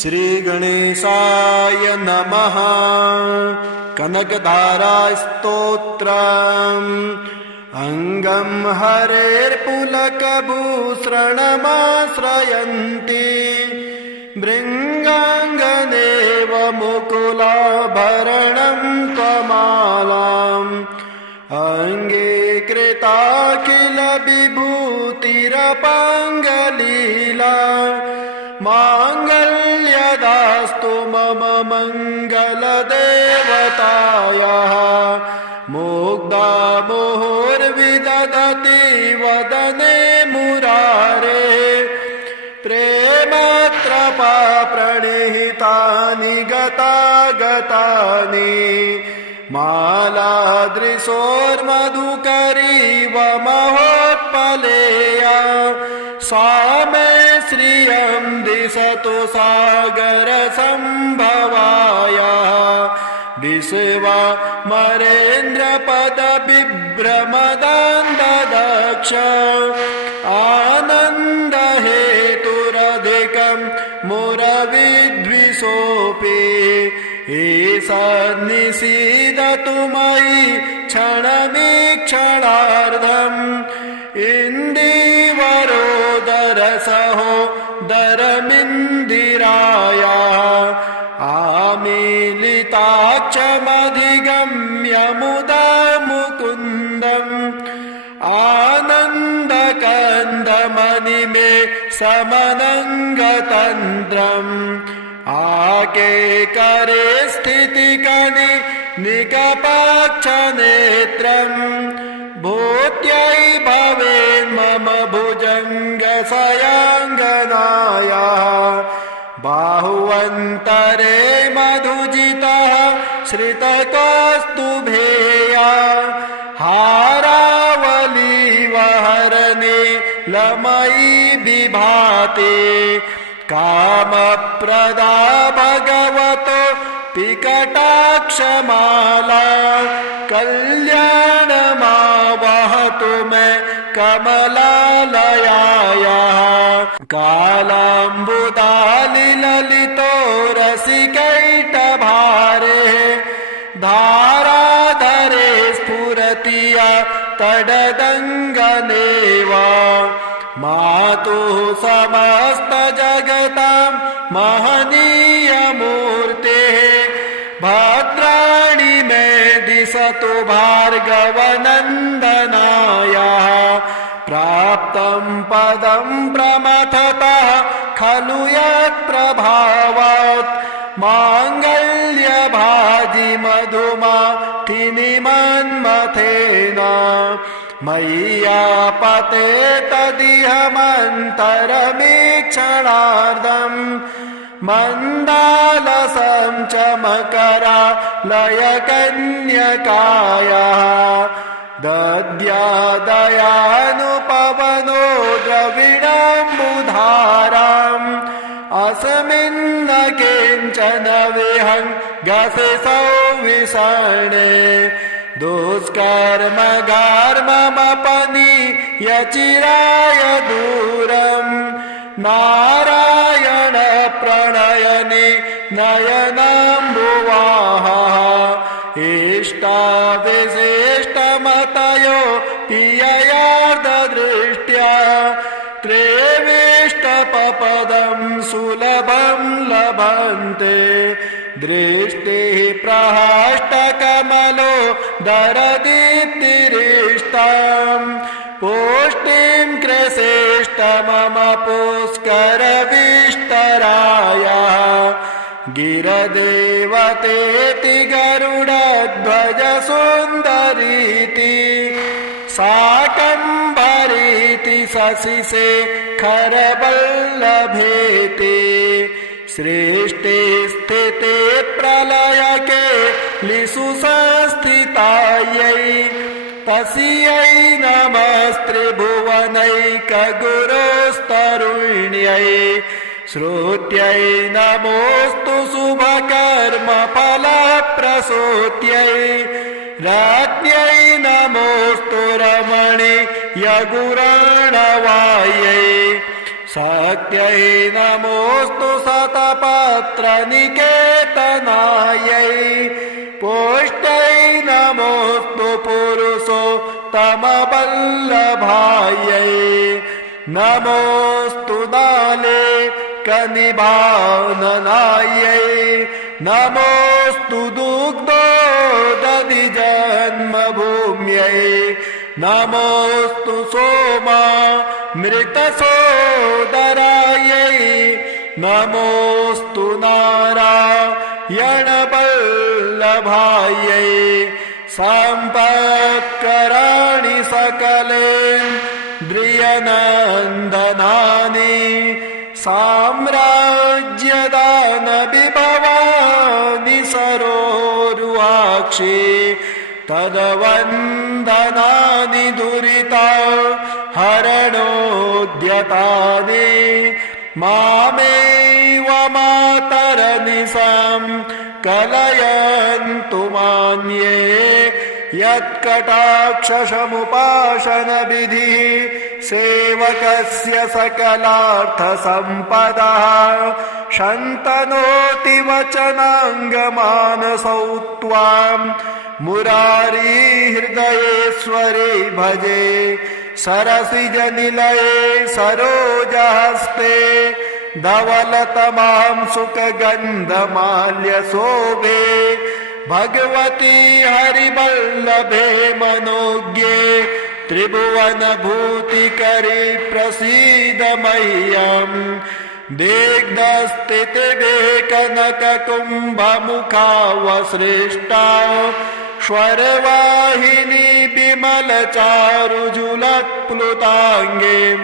श्रीगणेशाय नमः। कनकधारास्तोत्रम्। अंगं हरेर्पुलकभूषणमाश्रयन्ति भृङ्गाङ्गनेव मुकुलाभरणं त्वमालाम् अंगे कृताखिल विभूतिरपाङ्गलीला माङ्गल्यदास्तु मम मङ्गलदेवतायाः। मुग्धा मुहुर्विदधति वदने मुरारे प्रेमत्रपा प्रणिहितानि गतागतानि मालादृशोर्मधुकरीव महोत्पलेया सा मे श्रियं दिशतु सागरसम्भवायाः। विश्वमरेन्द्रपदविभ्रमदान्ददक्ष आनन्दहेतुरधिकं मुरविद्विषोऽपि ईषन्निषीदतु मयि क्षणमीक्षणार्धम् इन्दीवरोदरसहोदरमिन्दिरायाः। आमीलिताक्षमधिगम्य मुदा मुकुन्दम् आनन्दकन्दमणिमे समनङ्गतन्त्रम् आकेकरे स्थितिकनि निकपाक्षनेत्रम् भूत्यै भवेन्मम भुजङ्गशयाङ्गनायाः। बाहुवन्तरे मधुजितः श्रितकौस्तुभेया हारावलीवहरणे लमयी विभाते कामप्रदा भगवतो पिकटाक्षमाला कल्याणमावहतु मे कमलालयायाः। कालाम्बुदालिललितो रसिकैटभारे धाराधरे स्फुरतिया तडदङ्गनेव मातुः समस्तजगतां महनीयमूर्तेः भद्राणि मे दिशतु भार्गवनन्दनायाः। प्राप्तं पदं प्रमथतः खलु यत्प्रभावात् माङ्गल्यभाजि मधुमाथिनि मन्मथेन मय्यापते तदिहमन्तरमीक्षणार्धम् मन्दालसं च मकरालयकन्यकायाः। दद्यादयानुपवनो द्रविणाम्बुधाराम् अस्मिन्न किञ्चन विहङ्गसि सौविषणे दुष्कर्म घर्ममपनीय चिराय दूरम् नारायण प्रणयनि नयनाम्बुवाः। इष्टाविशिष्टमतयो पिययार्धदृष्ट्या त्रेविष्टपपदं सुलभं लभन्ते दृष्टिः प्रहष्टकमलो दरदीप्तिरिष्टाम् पुष्टिं कृषेष्ट मम पुष्करविष्टरायाः। गिरदेवतेति गरुडध्वज सुन्दरीति शाकम्भरीति शशिशेखरवल्लभेति सृष्टि स्थिते प्रलयके लिषु संस्थितायै तस्यै नमस्त्रिभुवनैकगुरोस्तरुण्यै श्रुत्यै नमोऽस्तु शुभकर्मफलप्रसूत्यै राज्ञै नमोऽस्तु रमणीयगुराणवायै शक्त्यै नमोऽस्तु शतपत्रनिकेतनायै पुष्ट्यै नमोऽस्तु पुरुषोत्तमवल्लभायै नमोऽस्तु नालेकनिबाननायै नमोऽस्तु दुग्धोदधिजन्मभूम्यै नमोऽस्तु सोमामृतसोदरायै नमोऽस्तु नारायणवल्लभायै सम्पत्कराणि सकलेन्द्रियनन्दनानि साम्राज्यदानविभवानि सरोरुहाक्षि तद्वन्दनानि दुरिताहरणोद्यतानि मामेव मातरनिशां कलयन्तु मान्ये यत्कटाक्षसमुपासनविधिः सेवकस्य सकलार्थसम्पदः शन्तनोति वचनाङ्गमानसौ त्वां मुरारी हृदयेश्वरे भजे सरसिजनिलये सरोजहस्ते धवलतमां सुखगन्धमाल्यशोभे भगवती हरिवल्लभे मनोज्ञे त्रिभुवनभूतिकरी प्रसीद मह्यम् दिग्धस्थितिभे कनककुम्भमुखावसृष्टा स्वरवाहिनी विमलचारुजुलत्प्लुताङ्गीं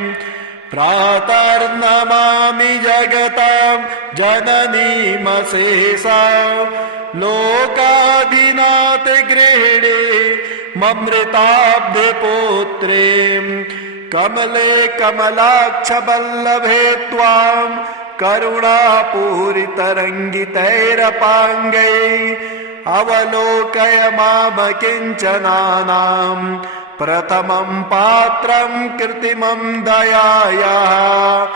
प्रातर्नमामि जगतां जननीमशेषां लोकाधिनाथगृहिणी ममृताब्धिपुत्रीं कमले कमलाक्षवल्लभे त्वां करुणापूरितरङ्गितैरपाङ्गैः अवलोकय मामकिञ्चनानां प्रथमं पात्रं कृत्रिमं दयायाः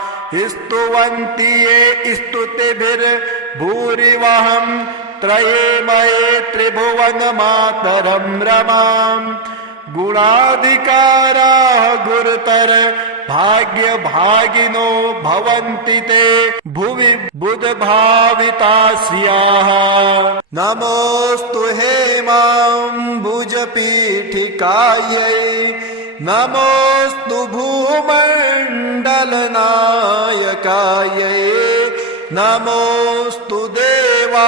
स्तुवन्ति ये स्तुतिभिर्भूरिवहं त्रयेमये त्रिभुवनमातरं रमाम् गुणाधिकाराः गुरुतर भाग्यभागिनो भवन्ति ते भुवि बुधभावितास्याः नमोऽस्तु हेमाम्बुजपीठिकायै नमोऽस्तु भूमण्डलनायकायै नमोऽस्तु देवादिदयापरायै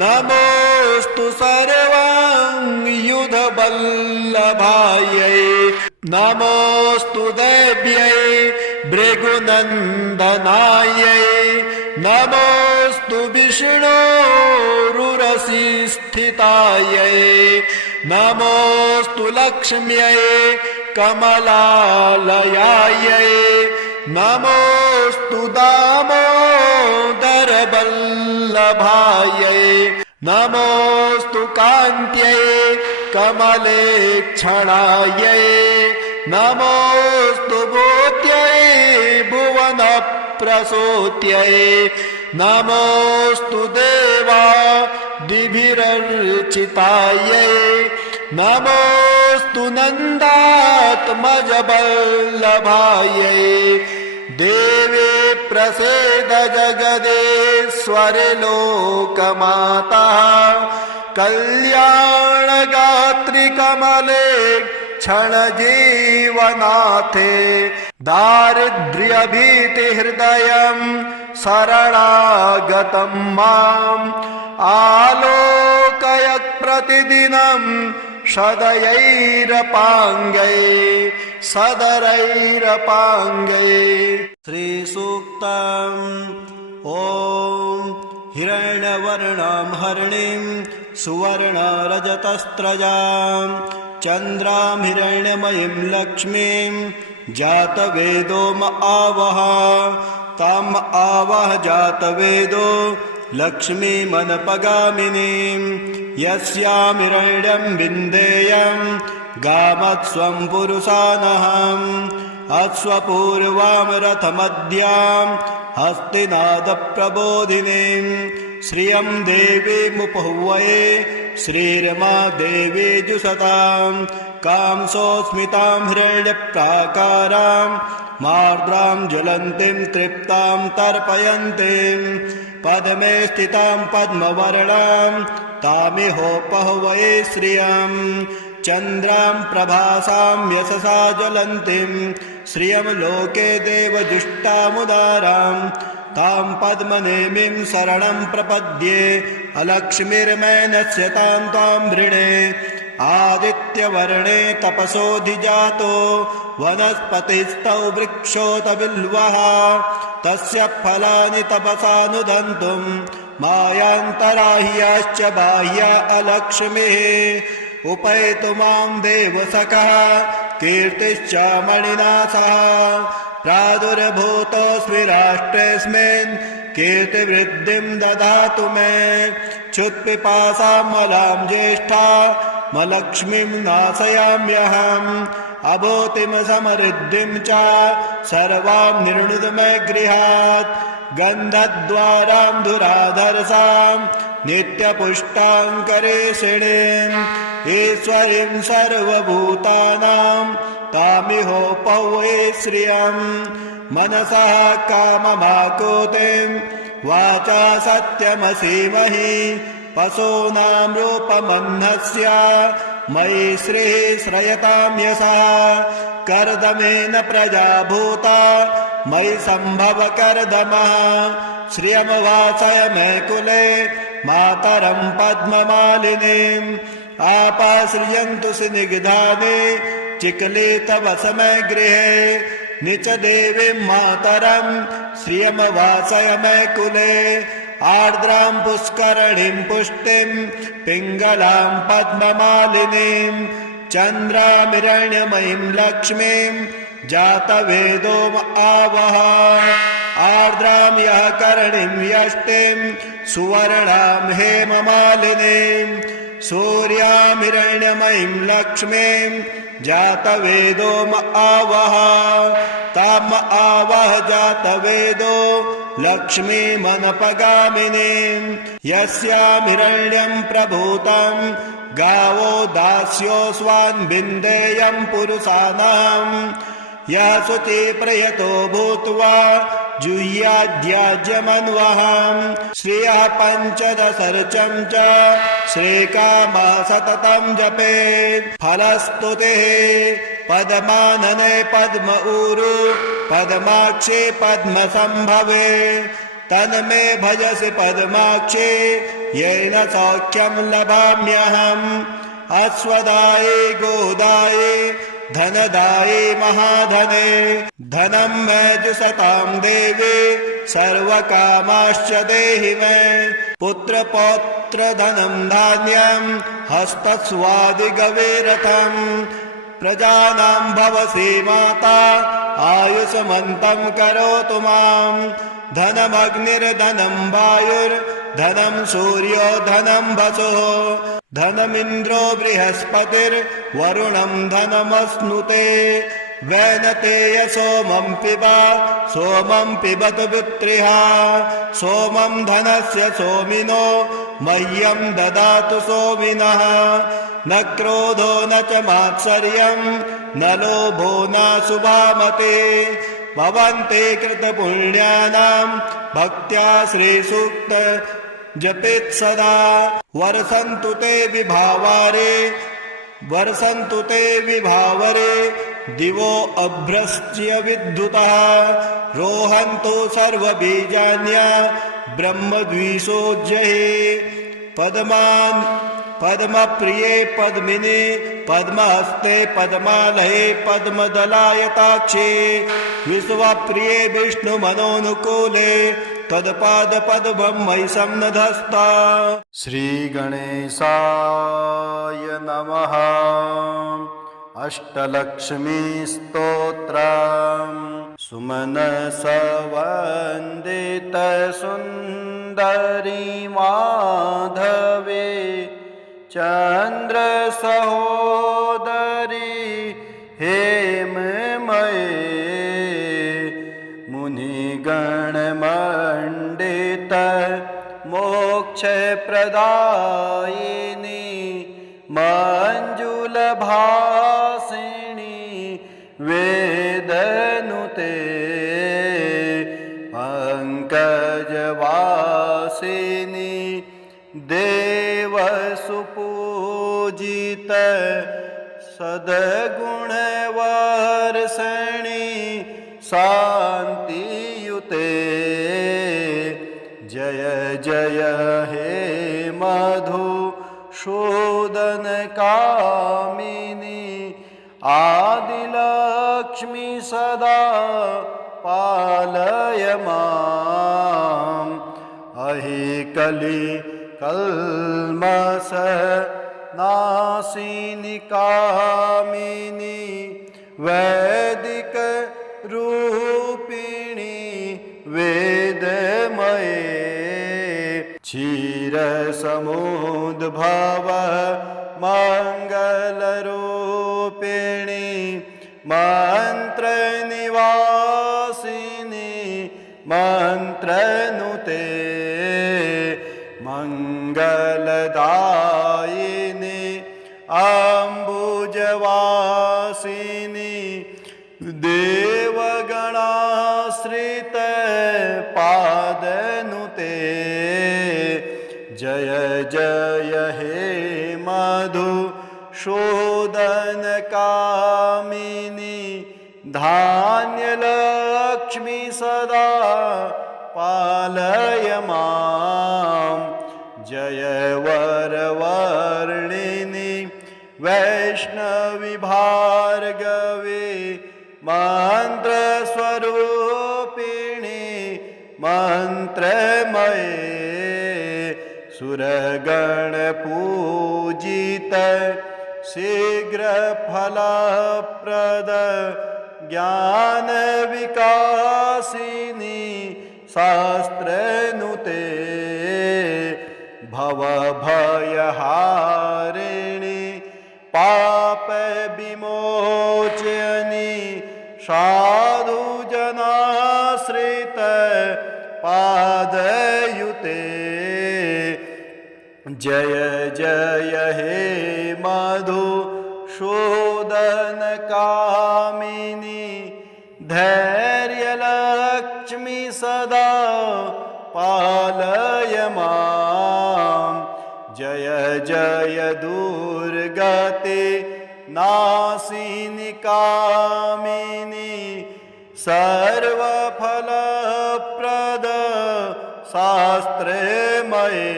नमोऽस्तु सर्वाङ्गयुधवल्लभायै नमोऽस्तु देव्यै भृगुनन्दनायै नमोऽस्तु विष्णोरुरसिस्थितायै नमोऽस्तु लक्ष्म्यै कमलालयायै नमोऽस्तु दामोदरवल्लभायै नमोऽस्तु कान्त्यै कमलेच्छणायै नमोऽस्तु भूत्यै भुवनप्रसूत्यै नमोऽस्तु देवादिभिरर्चितायै नमोऽस्तु नन्दात्मजवल्लभायै देवे प्रसीद जगदेश्वरे लोकमाता कल्याणगात्रि कमले क्षणजीवनाथे दारिद्र्यभीतिहृदयं शरणागतं माम् आलोकय प्रतिदिनं सदयैरपाङ्गै सदरैरपाङ्गै श्रीसूक्तम् ॐ हिरण्यवर्णां हरिणीं सुवर्णरजतस्रजां चन्द्रां हिरण्यमयीं लक्ष्मीं जातवेदो म आवह ताम् आवह जातवेदो लक्ष्मीमनपगामिनीं यस्यां हिरण्यं विन्देयं गामत्स्वं पुरुषानहम् अश्वपूर्वां रथमद्यां हस्तिनादप्रबोधिनीं श्रियं देवीमुपहुवये श्रीरमा देवी जुषतां कांसोऽस्मितां हिरण्यप्राकारां मार्द्रां ज्वलन्तीं तृप्तां तर्पयन्तीं पद्मे स्थितां पद्मवर्णां तामिहोपहुवये श्रियं चन्द्रां प्रभासां यशसा ज्वलन्तीं श्रियं लोके देवजुष्टामुदारां तां पद्मनेमिं शरणं प्रपद्ये अलक्ष्मीर्मैनस्य तां त्वां वृणे आदित्यवर्णे तपसोऽधिजातो वनस्पतिस्तौ वृक्षोत बिल्वः तस्य फलानि तपसानुदन्तुं मायान्तराह्याश्च बाह्या अलक्ष्मीः उपैतु मां देवसखः कीर्तिश्च मणिना सह प्रादुर्भूतोऽस्मि राष्ट्रेऽस्मिन् कीर्तिवृद्धिं ददातु मे क्षुत्पिपासामलां ज्येष्ठामलक्ष्मीं नाशयाम्यहम् अभूतिं समृद्धिं च सर्वां निर्णुद मे गृहात् गन्धद्वारां धुराधरसां नित्यपुष्टाङ्करेषिणीम् ईश्वरीं सर्वभूतानां तामिहोपहुवये श्रियं मनसः काममाकुतिं वाचा सत्यमसीमहि पशूनां रूपमह्नस्य मयि श्रीः श्रयतां यशः कर्दमेन प्रजा भूता मयि सम्भव कर्दमः श्रियं वासय मे कुले मातरं पद्ममालिनीम् आपाश्रियन्तु स्निग्धानि चिकले तव समय गृहे निच देवीं मातरं श्रियं वासय मे कुले आर्द्रां पुष्करणीं पुष्टिं पिङ्गलां पद्ममालिनीं चन्द्रामिरण्यमयीं लक्ष्मीं जातवेदो आवह आर्द्रां यः करणीं यष्टिं सुवर्णां हेममालिनीं सूर्यामिरण्यमयीं लक्ष्मीं जातवेदो आवह ताम आवह जातवेदो लक्ष्मीमनपगामिनीं यस्यामिरण्यं प्रभूतं गावो दास्योऽस्वान् बिन्देयं पुरुषाणां यः शुचिप्रयतो भूत्वा जुह्याद्याज्यमन्वहम् श्रियः पञ्चदशर्चं च श्रीकामः सततं जपेत् फलस्तुतिः पद्मानने पद्म ऊरु पद्माक्षे पद्मसम्भवे तन्मे भजसि पद्माक्षे येन सौख्यं लभाम्यहम् अश्वदाये गोदाये धनदाये महाधने धनं मे जुषतां देवी सर्वकामाश्च देहि मे पुत्रपौत्रधनं धान्यं हस्तस्वादिगवीरथम् प्रजानां भवसि माता आयुष्मन्तं करोतु मां धनमग्निर्धनं वायुर्धनं सूर्यो धनं वसुः धनमिन्द्रो बृहस्पतिर्वरुणं धनमश्नुते वैनतेय सोमं पिबतु पुत्रिः सोमं धनस्य सोमिनो मह्यं ददातु सोमिनः न क्रोधो न च मात्सर्यं न लोभो न शुभामते भवन्ते कृतपुण्यानां भक्त्या श्रीसूक्त जपेत् सदा वर्षन्तु ते विभावरे दिवो अभ्रश्च्य विद्युतः रोहन्तु सर्वबीजान्य ब्रह्मद्विषोज्जये पद्मप्रिये पद्मिने पद्महस्ते पद्मालये पद्मदलायताक्षे विश्वप्रिये विष्णुमनोनुकूले तत्पादपद्मं मयि सन्नधस्ता। श्रीगणेशाय नमः। अष्टलक्ष्मीस्तोत्रम् सुमनसवन्दितसुन्दरी माधवे चन्द्रसहोदरी मुनिगणमण्डित मोक्षप्रदायिनी मञ्जुलभासिनी वेदनुते पंकजवासिनी देवसुपूजित सद्गुणवर्षिणी शान्तियुते जय जय हे मधुसूदनकामिनी आदिलक्ष्मी सदा पालय माम् अहि कलि कल्मष नाशिनी कामिनी वैदिक रूपिणी वेदमये क्षीरसमुद्भव मंगलरूपिणी मंत्रनिवासिनी मंत्रनुते मंगलदायिनी अम्बुजवासिनी देवगणाश्रित पादनुते जय जय हे मधुसूदनकामिनी धान्यलक्ष्मी सदा पालय माम् जय वरवर्णिनी वैष्णवी भार्गवी मंत्रस्वरूपिणी मंत्रमये सुरगण पूजित शीघ्र फलप्रद ज्ञान विकासिनी शास्त्रनुते भवभयहारिणी पाप विमोचनी साधुजनाश्रित पादयुते जय जय हे मधुसूदनकामिनी धैर्यलक्ष्मी सदा पालय माम् जय जय दुर्गति नाशिनी कामिनी सर्वफलप्रद शास्त्रमये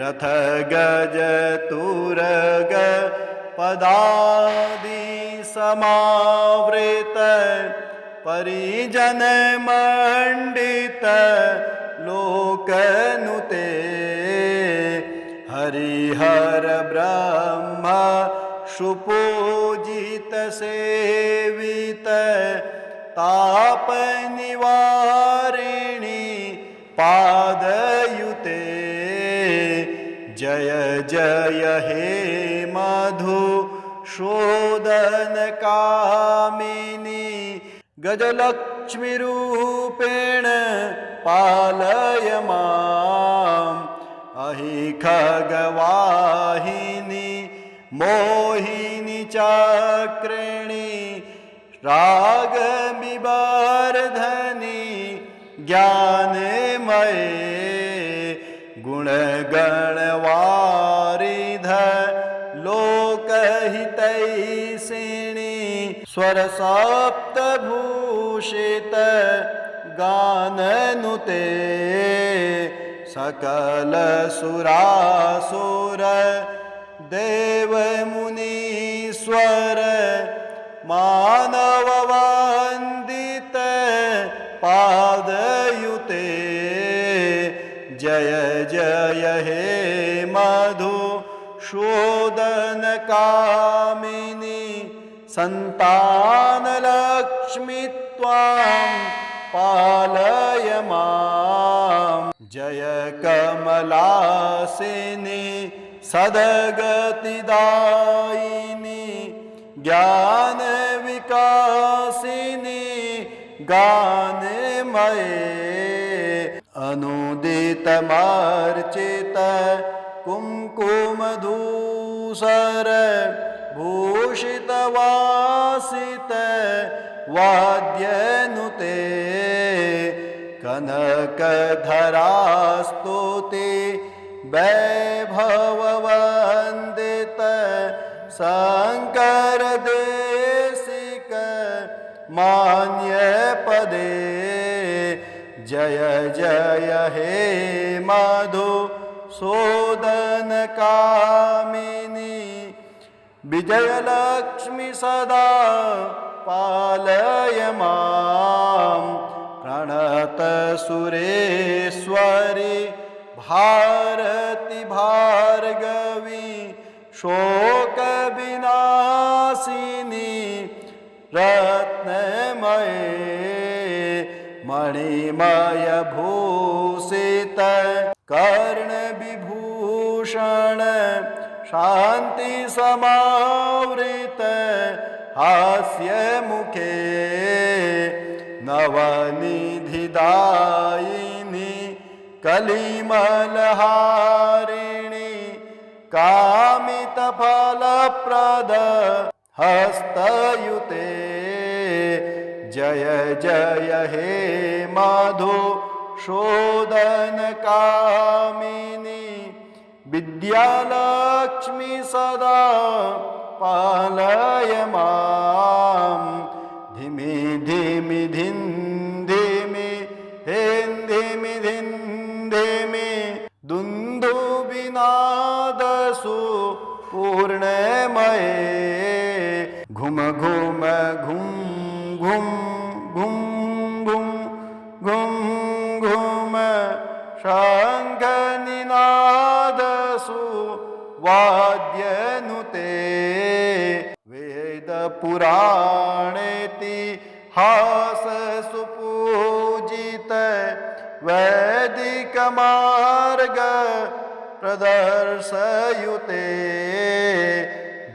रथ गज तुरग पदादि समावृत परिजन मंडित लोकनुते हरिहर ब्रह्म सुपूजित सेवित ताप निवारिणी पादयुते जय जय हे मधुसूदनकामिनी गजलक्ष्मी रूपेण पालय माम् अहि खगवाहिनी मोहिनी चक्रिणी रागविवर्धनी ज्ञानमये गुणगणवारिध लोकहितैषिणी स्वरसप्तभूषित गाननुते सकल सुरासुर देवमुनीश्वर मानववन्दित पादयुते जय जय हे मधुसूदनकामिनी संतानलक्ष्मी त्वां पालय माम् जय कमलासिनी सद्गतिदायिनी ज्ञान विकासिनी गानमये अनुदितमर्चित कुङ्कुमधूसर भूषितवासित वाद्यनुते कनकधरास्तुते वैभववन्दित शङ्कर देशिक मान्यपदे जय जय हे मधुसूदन कामिनी विजयलक्ष्मी सदा पालय मां प्रणतसुरेश्वरी भारती भार्गवी शोकविनाशिनी रत्नमये मणिमयभूषित कर्णविभूषण शान्तिसमावृत हास्यमुखे नवनिधिदायिनी कलिमलहारिणी कामितफलप्रद हस्तयुते जय जय हे मधुसूदन कामिनी विद्यालक्ष्मी सदा पालय मां धिमि धिमि धिं धिमि धिं धिमि धिं धिमि दुन्दुभिनादसु पूर्णमये घुम घुम घुं घुं घुं घुं घुं घुम शङ्खनिनादसु वाद्यनुते वेदपुराणेतिहाससु पूजित वैदिकमार्ग प्रदर्शयुते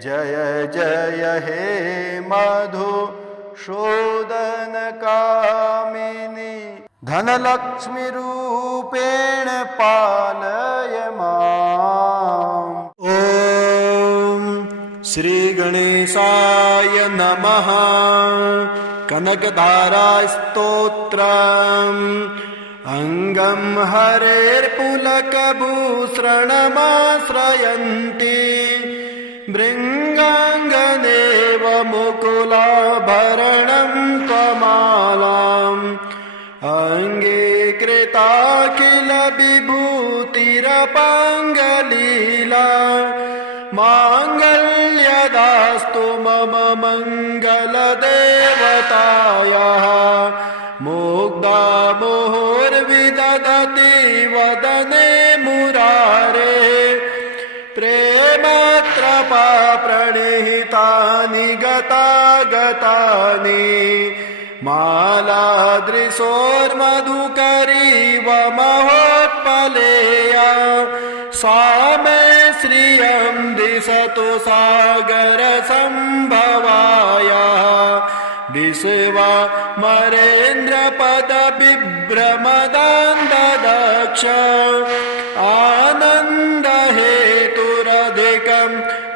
जय जय हे मधुसूदन कामिनी धनलक्ष्मी रूपेण पालय माम्। ॐ श्री गणेशाय नमः। कनकधारा स्तोत्रम् अंगं हरेर्पुलकभूषणमाश्रयन्ति भृङ्गाङ्गनेव मुकुलाभरणं त्वमालाम् अङ्गीकृता किल विभूतिरपाङ्गलीला माङ्गल्यदास्तु मम मङ्गलदेवतायाः मुग्धा मुहुर्विदधति वदने मुरारे प्रेमत्रपा प्रणिहितानि गतागतानि मालादृशोर्मधुकरीव महोत्पलेया सा मे श्रियं दिशतु सागरसम्भवाया विश्वमरेन्द्रपदविभ्रमदान्ददक्ष आनन्दहेतुरधिकं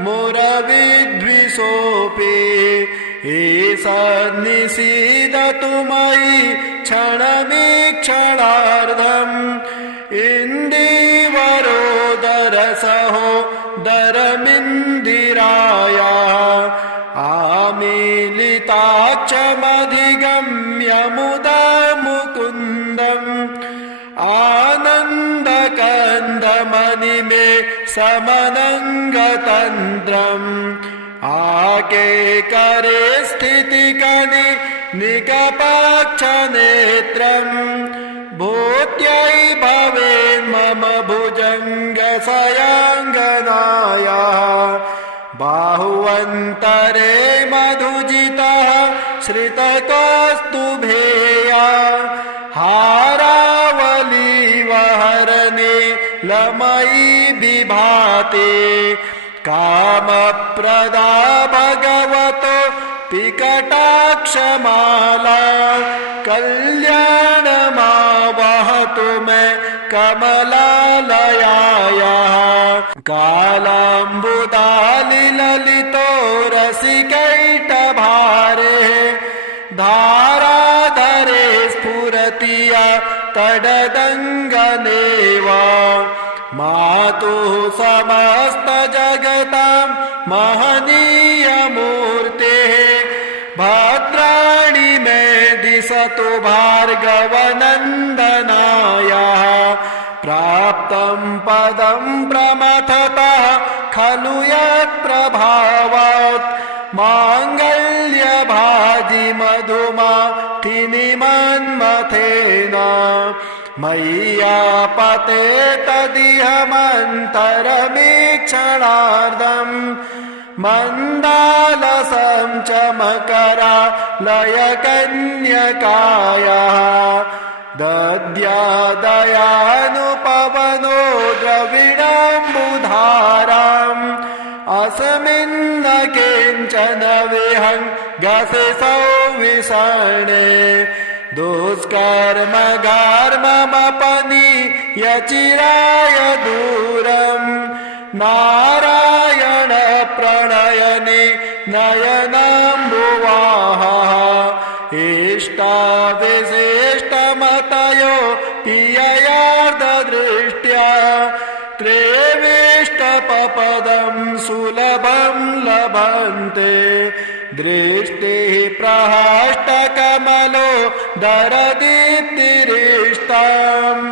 मुरविद्विषोऽपि ईशन्निषीदतु मयि क्षणमीक्षणार्धम् इन्दीवरोदरसहोदरमिन्दिराया आमीलिताक्षमधिगम्य मुदा मुकुन्दम् आनन्दकन्दमणिमे समनङ्गतन्त्रम् आकेकरे स्थितिकनि निकपाक्षनेत्रम् भूत्यै भवेन्मम भुजङ्गशयाङ्गनाया बाहुवन्तरे मधुजितः श्रितकौस्तुभेया हारावलीवहरणे लमयी विभाति कामप्रदा भगवतो पिकटाक्षमाला कमलालयायाः कालाम्बुदालिललितो रसिकैटभारे धाराधरे स्फुरति या तडदङ्गनेव मातुः समस्तजगतां महनीयमूर्तेः भद्राणि मे दिशतु भार्गवनन्दनायाः प्राप्तं पदं प्रमथतः खलु यत्प्रभावात् माङ्गल्यभाजि मधुमाथिनिमन्मथेन मय्यापते तदिहमन्तरमीक्षणार्धम् मन्दालसं च मकरालयकन्यकायाः दद्यादयानुपवनो द्रविणाम्बुधाराम् अस्मिन्न किञ्चन विहङ्गसि सौविषणे दुष्कर्म घर्ममपनीय चिराय दूरम् नारायण प्रणयनि नयनाम्बुवाः इष्टाविशिष्टमतयो पिययार्धदृष्ट्या त्रेविष्टपपदं सुलभं लभन्ते दृष्टिः प्रहष्टकमलो दरदीप्तिरिष्टाम्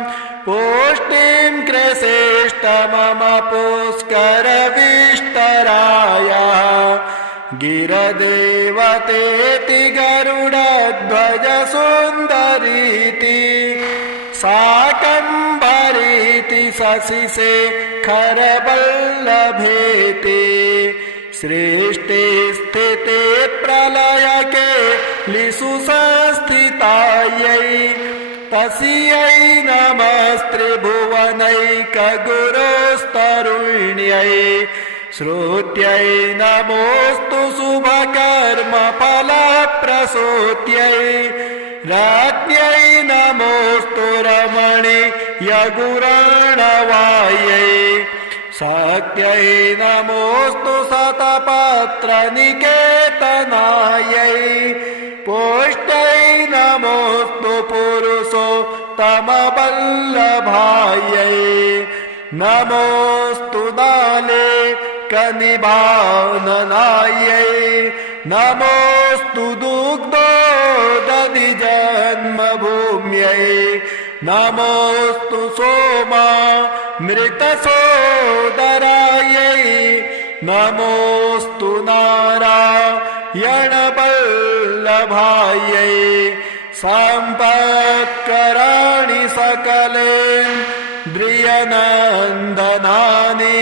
पुष्टिं कृशेष्ट मम पुष्करविष्टरायः गिरदेवतेति गरुडध्वज सुन्दरीति शाकम्भरीति शशिशेखरवल्लभेति सृष्टि स्थिति प्रलयके लिषु संस्थितायै तस्यै नमस्त्रिभुवनैकगुरोस्तरुण्यै श्रुत्यै नमोऽस्तु शुभकर्मफलप्रसूत्यै राज्ञै नमोऽस्तु रमणीयगुराणवायै शक्त्यै नमोऽस्तु शतपत्रनिकेतनायै पुष्ट्यै नमोऽस्तु पुरुषोत्तमवल्लभायै नमोऽस्तु नालेकनिभाननायै नमोऽस्तु दुग्धोदधिजन्मभूम्यै नमोऽस्तु सोमामृतसोदरायै नमोऽस्तु नारायणवल्लभायै सम्पत्कराणि सकलेन्द्रियनन्दनानि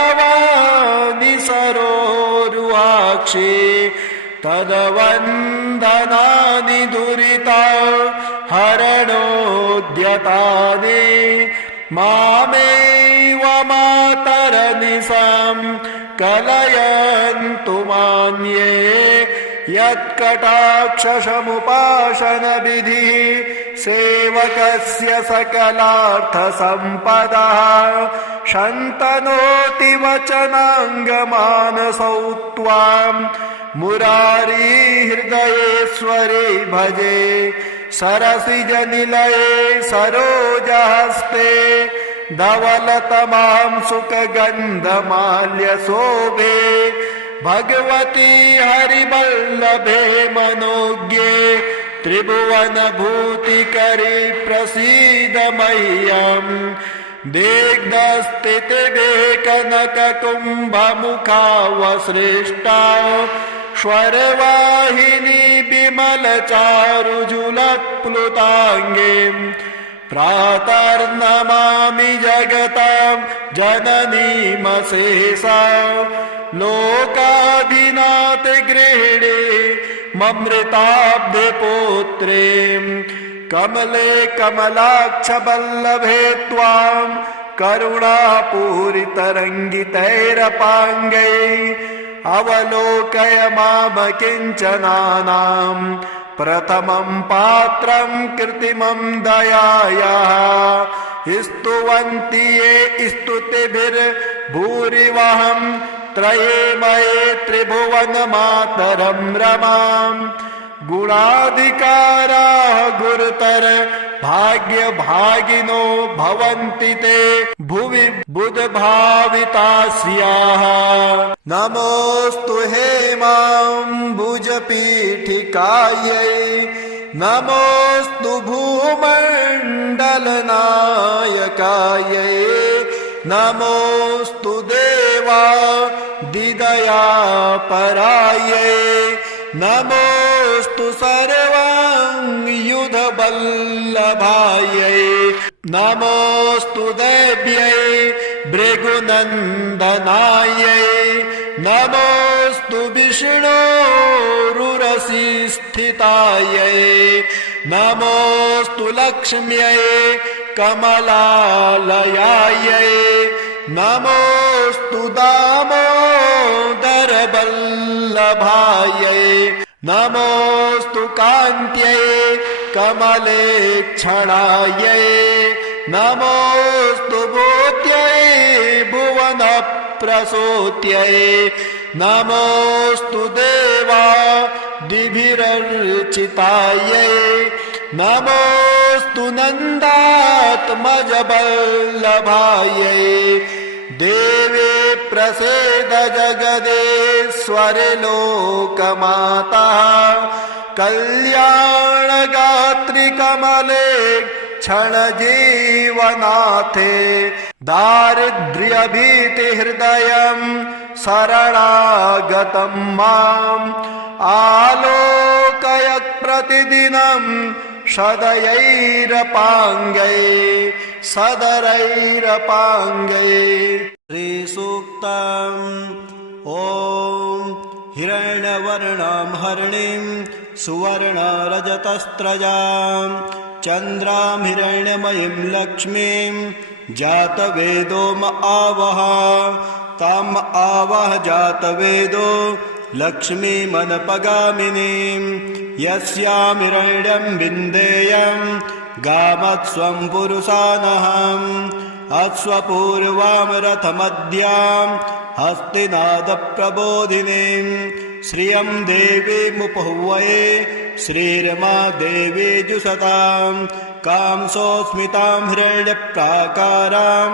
साम्राज्यदानविभवानि सरोरुहाक्षि तदवन्दनानि दुरिता हरणोद्यतानि मामेव मातरनिशां कलयन्तु मान्ये यत्कटाक्षसमुपासनविधिः सेवकस्य सकलार्थसम्पदः शन्तनोति वचनाङ्गमानसौ त्वां मुरारी हृदयेश्वरे भजे सरसिजनिलये सरोजहस्ते धवलतमां सुखगन्धमाल्यशोभे भगवती हरिवल्लभे मनोज्ञे त्रिभुवनभूतिकरे प्रसीद मह्यम् दिग्धस्थितिवेकनककुम्भमुखावसृष्टा स्वरवाहिनी विमलचारुजुलत्प्लुताङ्गीम् प्रातर्नमामि जगतां जननीमशेषा लोकाधिनाथगृहिणी ममृताब्धिपुत्रीं कमले कमलाक्षवल्लभे त्वां करुणापूरितरङ्गितैरपाङ्गैः अवलोकय मामकिञ्चनानां प्रथमं पात्रं कृत्रिमं दयायाः स्तुवन्ति ये स्तुतिभिर्भूरिवहं त्रयेमये त्रिभुवनमातरं रमाम् गुणाधिकाराः गुरुतर भाग्यभागिनो भवन्ति ते भुवि बुधभावितास्याः नमोऽस्तु हेमाम्बुजपीठिकायै नमोऽस्तु भूमण्डलनायकायै नमोऽस्तु देवादिदयापरायै नमोऽस्तु सर्वाङ्गयुधवल्लभायै नमोऽस्तु देव्यै भृगुनन्दनायै नमोऽस्तु विष्णोरुरसिस्थितायै नमोऽस्तु लक्ष्म्यै कमलालयायै नमोऽस्तु दामोदरवल्लभायै नमोऽस्तु कान्त्यै कमलेक्षणायै नमोऽस्तु भूत्यै भुवनप्रसूत्यै नमोऽस्तु देवादिभिरर्चितायै नमोऽस्तु नन्दात्मजवल्लभायै देवे प्रसीद जगदेश्वरि लोकमाता कल्याणगात्रि कमले क्षणजीवनाथे दारिद्र्यभीतिहृदयं शरणागतं माम् आलोकयत् प्रतिदिनं सदरैरपाङ्गै श्रीसूक्तम् ॐ हिरण्यवर्णां हरिणीं सुवर्णरजतस्रजां चन्द्रां हिरण्यमयीं लक्ष्मीं जातवेदो आवह ताम् आवह जातवेदो लक्ष्मीमनपगामिनीं यस्यां हिरण्यं विन्देयं गामत्स्वं पुरुषानहम् अश्वपूर्वां रथमद्यां हस्तिनादप्रबोधिनीं श्रियं देवीमुपहुवये श्रीरमा देवी जुषतां कांसोऽस्मितां हिरण्यप्राकारां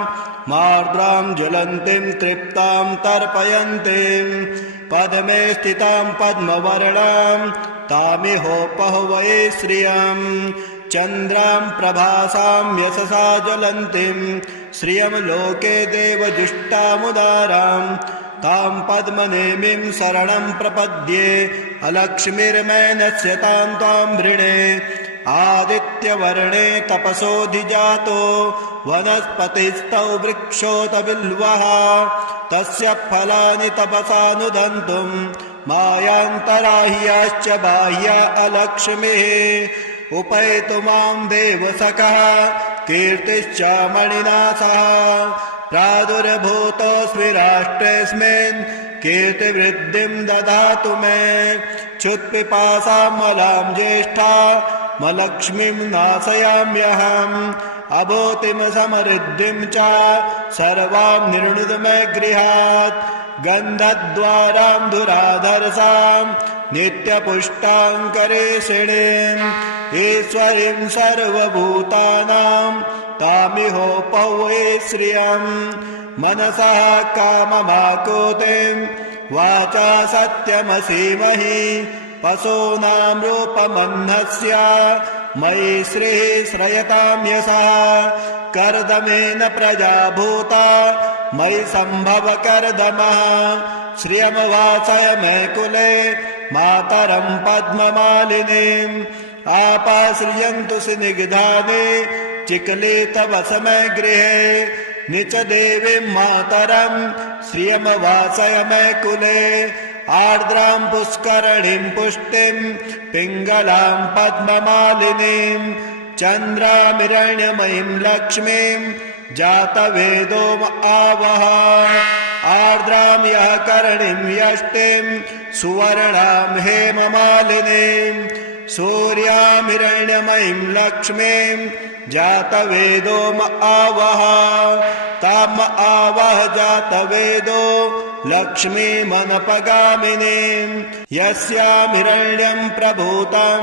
मार्द्रां ज्वलन्तीं तृप्तां तर्पयन्तीं पद्मे स्थितां पद्मवर्णां तामिहोपहुवये श्रियं चन्द्रां प्रभासां यशसा ज्वलन्तीं श्रियं लोके देवजुष्टामुदारां तां पद्मनेमिं शरणं प्रपद्ये अलक्ष्मीर्मैनस्य तां त्वां वृणे आदित्यवर्णे तपसोऽधिजातो वनस्पतिस्तौ वृक्षोत बिल्वः तस्य फलानि तपसानुदन्तुं मायान्तराह्याश्च बाह्या अलक्ष्मीः उपैतु मां देवसखः कीर्तिश्च मणिना सह प्रादुर्भूतोऽस्मि राष्ट्रेऽस्मिन् कीर्तिवृद्धिं ददातु मे क्षुत्पिपासामलां ज्येष्ठा मलक्ष्मीं नाशयाम्यहम् अभूतिं समृद्धिं च सर्वां निर्णुद मे गृहात् गन्धद्वारां धुराधरसां नित्यपुष्टाङ्करेषिणीम् ईश्वरीं सर्वभूतानां तामिहोपहुवे श्रियम् मनसः काममाकुतिं वाचा सत्यमसीमहि पशूनां रूपमह्नस्य मयि श्रीः श्रयतां यशः कर्दमेन प्रजा भूता मयि सम्भव कर्दमः श्रियमवासय मे कुले मातरं पद्ममालिनीम् आपाश्रियन्तु स्निग्धानि चिकली तव समय गृहे निच देवीं मातरं श्रियमवासय मे कुले आर्द्रां पुष्करणीं पुष्टिं पिङ्गलां पद्ममालिनीं चन्द्रामिरण्यमयीं लक्ष्मीं जातवेदो आवह आर्द्रां यः करणीं यष्टिं सुवर्णां हेममालिनीं सूर्यामिरण्यमयीं लक्ष्मीं जातवेदो आवह ताम आवह जातवेदो लक्ष्मीमनपगामिनीं यस्यामिरण्यं प्रभूतं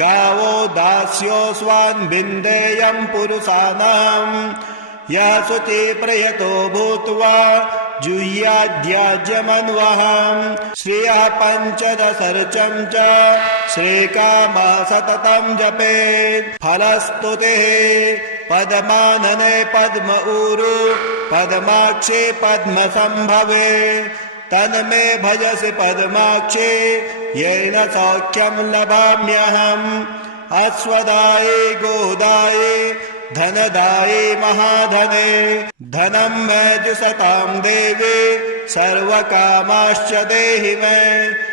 गावो दास्यो स्वान् विन्देयं पुरुषाणां यः शुचि प्रयतो भूत्वा जुह्याद्याज्यमन्वहं श्रियः पञ्चदशर्चं च श्रीकामः सततं जपेत् फलस्तुतिः पद्मानने पद्म ऊरु पद्माक्षे पद्मसंभवे तन्मे भजसि पद्माक्षे येन सौख्यं लभाम्यहम् अश्वदाये गोदाये धनदाये महाधने धनं मे जुषतां देवे सर्वकामाश्च देहि मे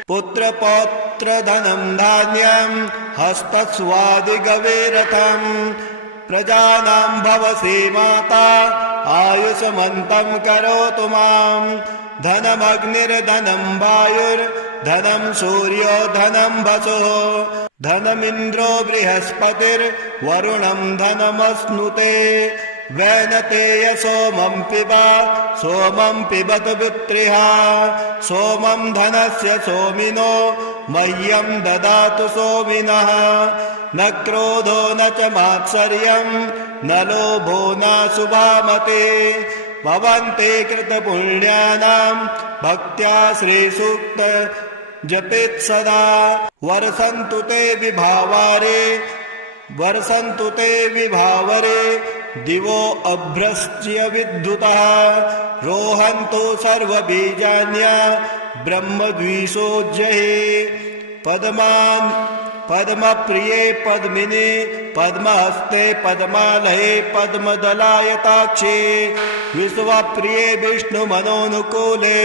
पुत्रपौत्र धनं धान्यं हस्तस्वादिगवेरथं प्रजानां भवसि माता आयुष्मन्तं करोतु मां धनमग्निर्धनं वायुर्धनं सूर्यो धनं वसुः धनमिन्द्रो बृहस्पतिर्वरुणं धनमश्नुते वैनतेय सोमं पिबतु पुत्रिः सोमं धनस्य सोमिनो मह्यं ददातु सोमिनः न क्रोधो न च मात्सर्यं न लोभो न शुभामते भवन्ते कृतपुण्यानां भक्त्या श्रीसूक्त जपेत् सदा वर्षन्तु ते विभावरे दिवो अभ्रश्च्य विद्युतः रोहन्तु सर्वबीजान्या ब्रह्मद्विषोज्जये पद्मप्रिये पद्मिने पद्महस्ते पद्मालये पद्मदलायताक्षे विश्वप्रिये विष्णुमनोनुकूले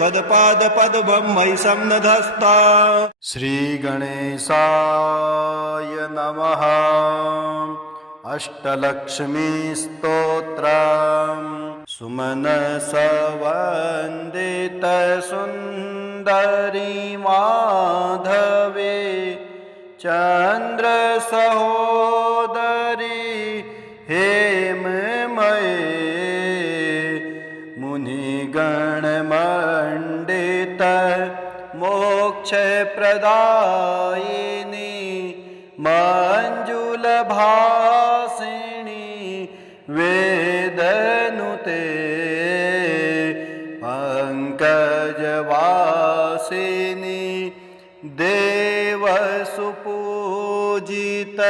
तत्पादपद्मं मयि सन्नधस्ता। श्रीगणेशाय नमः। अष्टलक्ष्मी स्तोत्रम् सुमनसवन्दित सुन्दरी माधवे चन्द्र सहोदरी हेममये मुनिगणमण्डित मोक्षप्रदायिनी मञ्जुलभासिनी वेदनुते पंकजवासिनी देवसुपूजित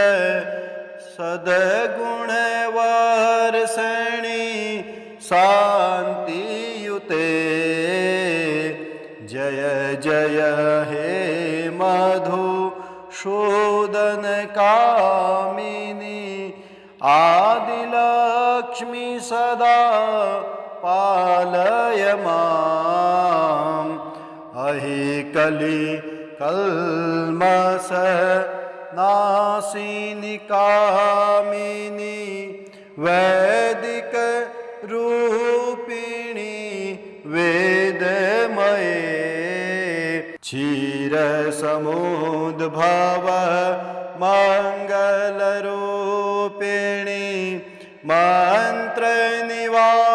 सद्गुणवर्षिणी शान्तियुते जय जय हे मधुसूदनकामिनी आदिलक्ष्मी सदा पालय माम् अहिकलि कल्मष नाशिनी कामिनी वैदिक रूपिणी वेदमये क्षीरसमुद्भव मंगलरूपिणी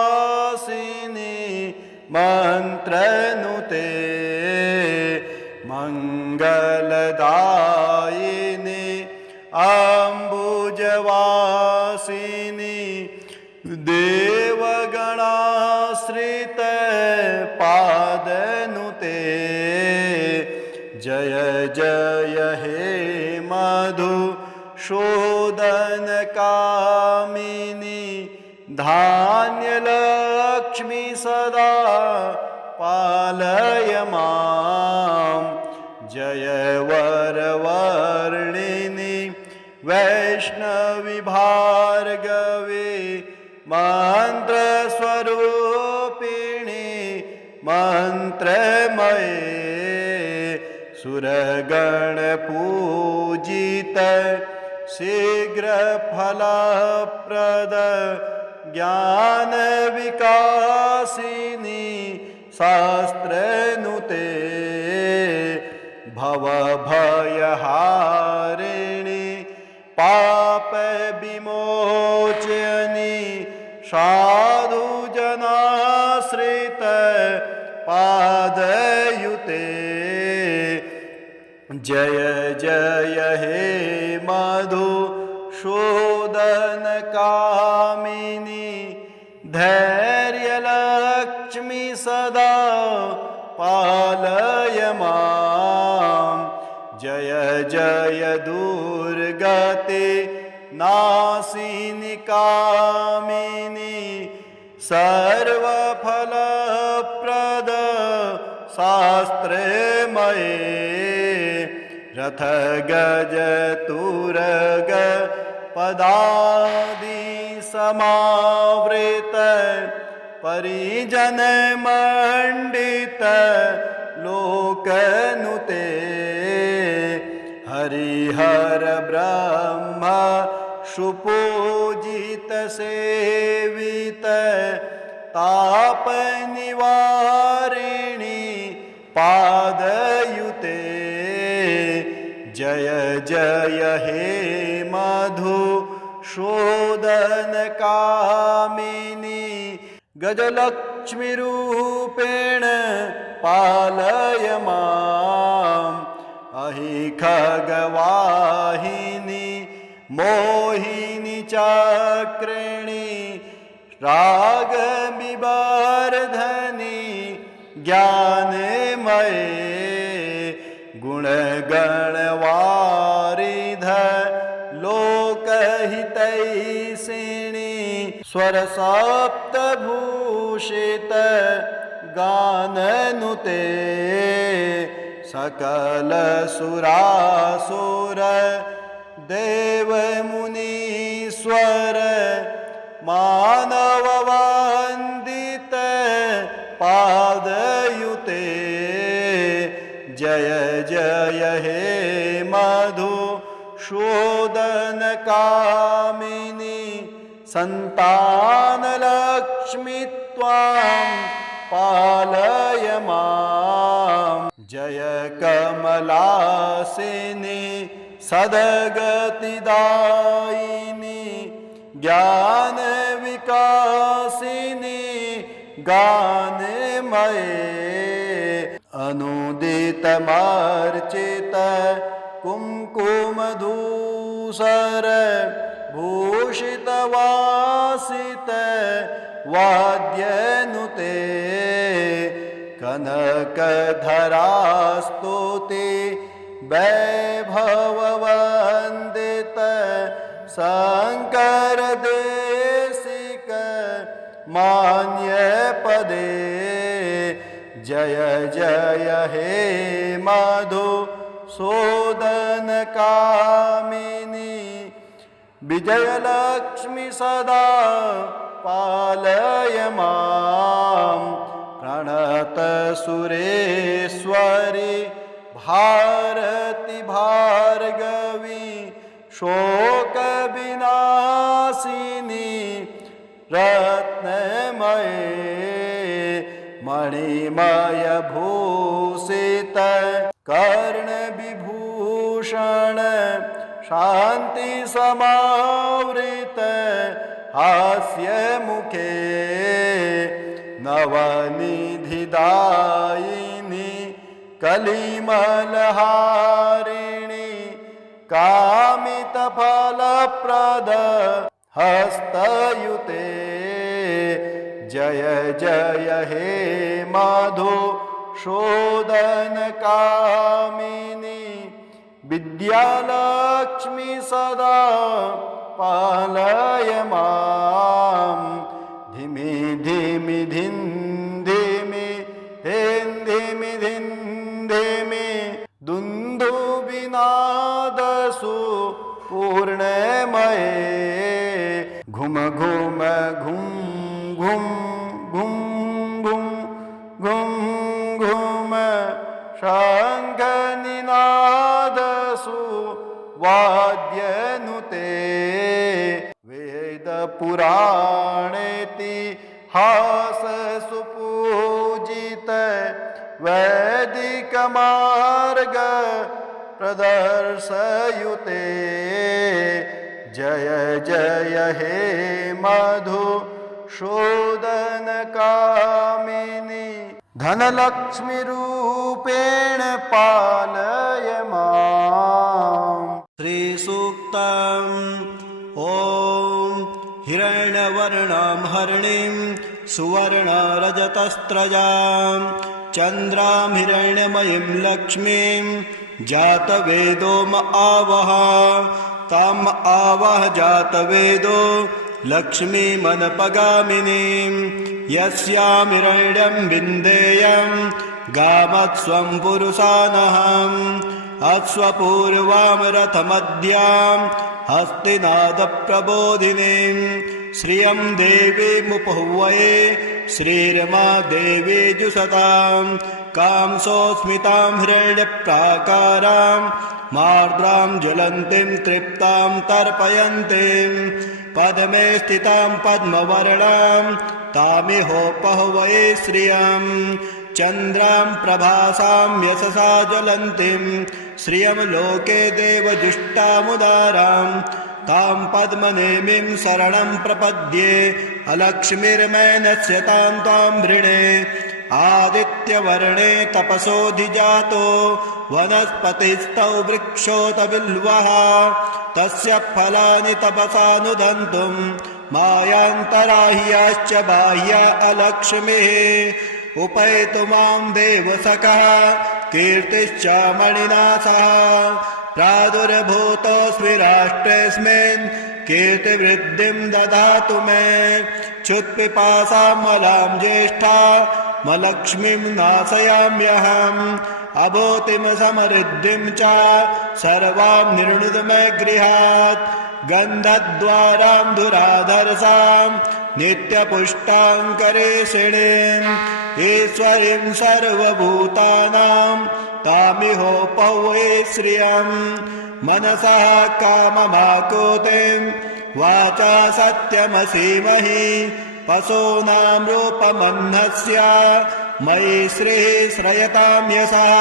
मंत्रनिवासिनी मंत्रनुते मंगलदायिनी अम्बुजवासिनी देवगणाश्रित पादनुते जय जय हे मधुसूदनकामिनी धान्यलक्ष्मी सदा पालय माम् जय वरवर्णिनी वैष्णवी भार्गवी मंत्रस्वरूपिणी मंत्रमये सुरगण पूजित शीघ्र फलप्रद ज्ञान विकासिनी शास्त्रनुते भवभयहारिणी जय जय हे मधुसूदन कामिनी धैर्यलक्ष्मी सदा पालय मां। जय जय दुर्गते नाशिनी कामिनी सर्वफलप्रद शास्त्रमये रथ गज तुरग पदादि समावृत परिजन मंडित लोकनुते हरिहर ब्रह्म सुपूजित सेवित ताप निवारिणी पादयुते जय जय हे मधुसूदन कामिनी गजलक्ष्मी रूपेण पालय माम्। अहि खगवाहिनी मोहिनी चक्रिणी रागविवर्धनी ज्ञानमये गुणगणवारिध लोकहितैषिणी स्वरसप्तभूषित गाननुते सकल सुरासुर देवमुनीश्वर मानववन्दित पादयुते जय जय हे मधुसूदन कामिनी संतानलक्ष्मी त्वां पालय माम्। जय कमलासिनी सद्गतिदायिनी ज्ञान विकासिनी गानमये अनुदितमर्चित कुङ्कुमधूसर भूषितवासित वाद्यनुते कनकधरास्तुति वैभववन्दित शंकर देशिक मान्य पदे जय जय हे मधुसूदन कामिनी विजयलक्ष्मी सदा पालय माम्। प्रणत सुरेश्वरी भारती भार्गवी शोक विनाशिनी रत्नमये मणिमय भूषित कर्ण विभूषण शांति समावृत हास्य मुखे नवनिधिदायिनी कलिमलहारिणी कामितफलप्रद हस्तयुते जय जय हे मधुसूदन कामिनी विद्यालक्ष्मी सदा पालय माम्। धिमि धिमि धिं धिमि धिं धिमि धिं धिमि दुन्दुभिनादसु पूर्णमये घुम घुम घुम घुम घुम घुम घुम घुम शङ्खनिनादसु वाद्यनुते वेद पुराणेतिहास सुपूजित वैदिक मार्ग प्रदर्शयुते जय जय हे मधुसूदन कामिनी धनलक्ष्मी रूपेण पालय माम्। पद्मवर्णीं सुवर्णरजतस्त्रजां चन्द्रां हिरण्यमयीं लक्ष्मीं जातवेदो म आवह ताम् आवह जातवेदो लक्ष्मीमनपगामिनीं यस्यां हिरण्यं विन्देयं गामत्स्वं पुरुषानहम् अश्वपूर्वां रथमद्यां हस्तिनादप्रबोधिनीं श्रियं देवीमुपहुवये श्रीरमा देवी जुषतां कांसोऽस्मितां हिरण्यप्राकारां मार्द्रां ज्वलन्तीं तृप्तां तर्पयन्तीं पद्मे स्थितां पद्मवर्णां तामिहोपहुवये श्रियं चन्द्रां प्रभासां यशसा ज्वलन्तीं श्रियं लोके देवजुष्टामुदारां तां पद्मनेमिं शरणं प्रपद्ये अलक्ष्मीर्मैनस्य तां त्वां वृणे आदित्यवर्णे तपसोऽधिजातो वनस्पतिस्तौ वृक्षोत बिल्वः तस्य फलानि तपसा नुदन्तुं मायान्तराह्याश्च बाह्या अलक्ष्मीः उपैतु मां देवसखः कीर्तिश्च मणिना सह प्रादुर्भूतोऽस्मि राष्ट्रेऽस्मिन् कीर्तिवृद्धिं ददातु मे क्षुत्पिपासामलां ज्येष्ठा मलक्ष्मीं नाशयाम्यहम् अभूतिं समृद्धिं च सर्वां निर्णुद मे गृहात् गन्धद्वारां धुराधरसां नित्यपुष्टाङ्करेषिणीम् ईश्वरीं सर्वभूतानां तामिहोपहुवये श्रियं मनसः काममाकुतिं वाचा सत्यमसीमहि पशूनां रूपमह्नस्य मयि श्रीः श्रयतां यशः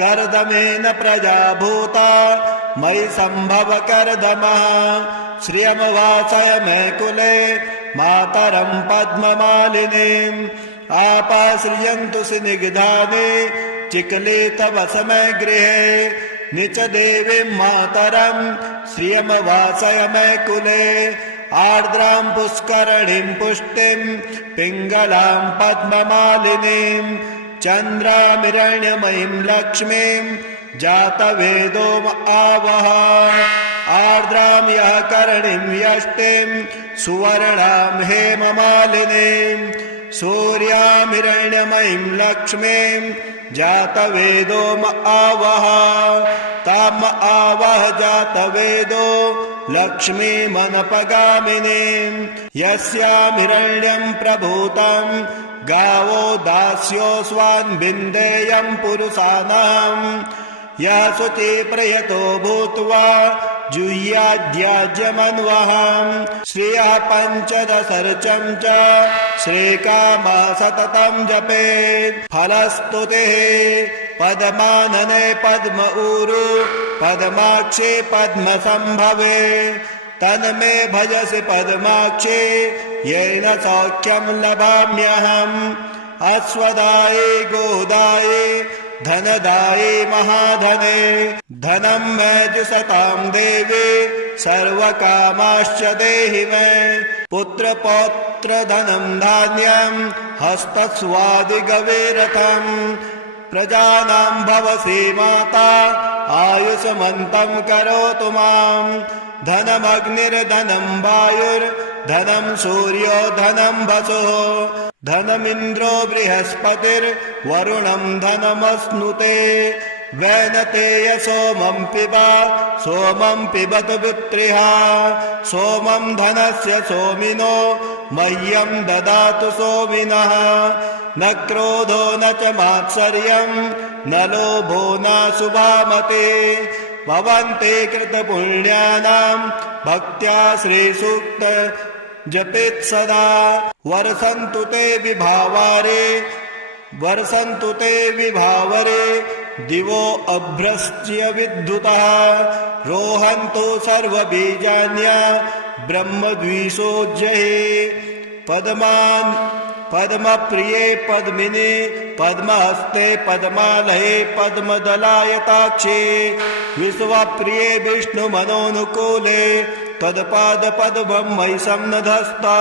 कर्दमेन प्रजा भूता मयि सम्भव कर्दमः श्रियमवासय मे कुले मातरं पद्ममालिनीम् आपाश्रियन्तु स्निग्धानि चिकले तव समय गृहे निच देवीं मातरं श्रियमवासय मे कुले आर्द्रां पुष्करणीं पुष्टिं पिङ्गलां पद्ममालिनीं चन्द्रामिरण्यमयीं लक्ष्मीं जातवेदो म आवह आर्द्रां यः करणीं यष्टिं सुवर्णां हेममालिनीं सूर्यामिरण्यमयीं लक्ष्मीं जातवेदो म आवह ताम् आवह जातवेदो लक्ष्मीमनपगामिनीं यस्यां हिरण्यं प्रभूतं गावो दास्योऽस्वान् विन्देयं पुरुषाणाम् यः शुचिप्रयतो भूत्वा जुह्याद्याज्यमन्वहम् श्रियः पञ्चदशर्चं च श्रीकामा सततं जपेत् फलस्तुतिः पद्मानने पद्म ऊरु पद्माक्षे पद्मसम्भवे तन्मे भजसि पद्माक्षे येन सौख्यं लभाम्यहम् अश्वदाये गोदाये धनदाये महाधने धनं मे जुषतां देवे सर्वकामाश्च देहि मे पुत्रपौत्रधनं धान्यं हस्तस्वादिगवेरथम् प्रजानां भवसि माता आयुष्मन्तं करोतु मां धनमग्निर्धनं वायुर्धनं सूर्यो धनं वसुः धनमिन्द्रो बृहस्पतिर्वरुणं धनमश्नुते वैनतेय सोमं पिबत विप्रियः सोमं धनस्य सोमिनो मह्यं ददातु सोमिनः न क्रोधो न च मात्सर्यं न लोभो न शुभामते भवन्ते कृतपुण्यानां भक्त्या श्रीसूक्त जपेत् सदा वर्षन्तु ते विभावरे दिवो अभ्रश्च्य विद्युतः रोहन्तु सर्वबीजान्या ब्रह्मद्विषोज्जये पद्मप्रिये पद्मिने पद्महस्ते पद्मालये पद्मदलायताक्षे विश्वप्रिये विष्णुमनोनुकूले त्वत्पादपद्मं मयि सन्नधस्ता।